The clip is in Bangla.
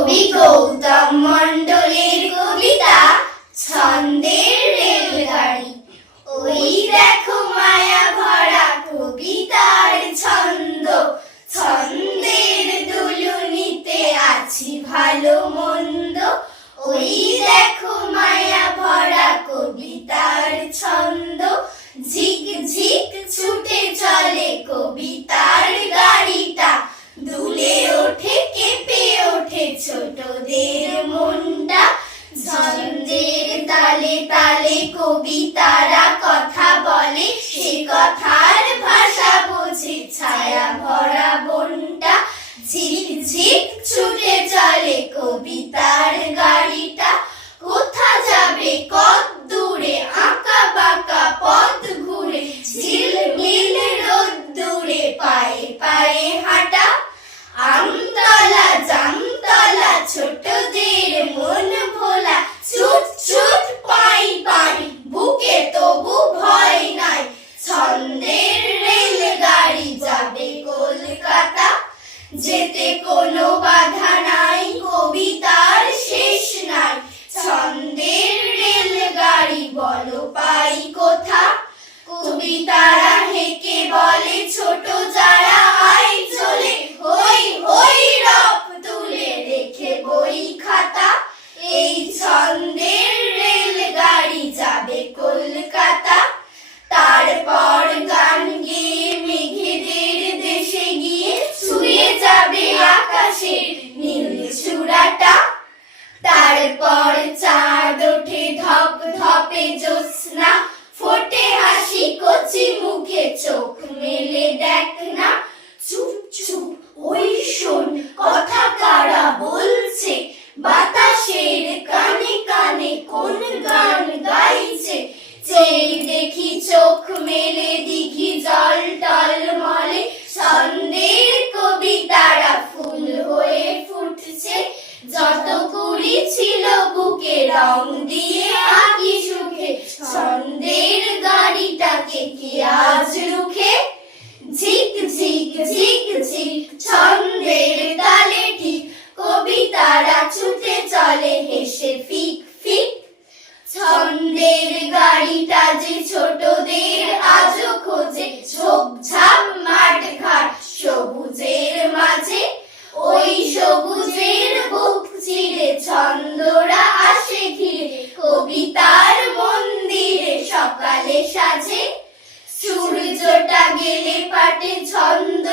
কবি গৌতম মণ্ডলের কবিতা, ছন্দের রেলগাড়ি। ওই দেখো মায়া ভরা কবিতার ছন্দ, ছন্দের দুলুনিতে আছি ভালো মন্দ কবিতারা কথা বলে সে কথার ভাষা বুঝে ছায়া ভরা বনটা ঝিক ঝিক ছুটে চলে কবিতার গাড়িটা কোথা যাবে কত দূরে আঁকা বাঁকা পথ ঘুরে ঝিলমিল রোদ দূরে পায়ে পায়ে হাঁটা আমতলা জামতলা ছোটদের মন ভোলা ছুট ছুট পাই পাই বুকে তবু ভয় নাই ছন্দের রেলগাড়ি যাবে কলকাতা যেতে কোনো বাধা নাই, কবিতার শেষ নাই। ছন্দের রেলগাড়ি বলো পাই কোথা? কবিতারা হেকে বলে, ছোট যারা আই চলে, হই হই রপ তুলে রেখে বই খাতা। এই ছন্দের রেলগাড়ি যাবে কলকাতা। আকাশের নীল চূড়াটা। তারপর চাঁদ ওঠে ধপ ধপে জ্যোৎস্না, ফোটে হাসি কচি মুখে চোখ মেলে দেখ না চুপ চুপ, ওই শোন কথা কারা বলছে, বাতাসের কানে কানে কোন গান গাইছে? চেয়ে দেখি চোখ মেলে ঝিক ছন্দের তালে ঠিক, কবিতারা ছুটে চলে হেসে ফিক ফিক। ছন্দের গাড়িটা যে ছোটদের আজও খোঁজে ঝোপঝাপ মাঠ ঘাট, সবুজের মাঝে। ওই সবুজের বুক চিরে ছন্দরা আসে ঘিরে, কবিতার গেলে পাটে ছন্দ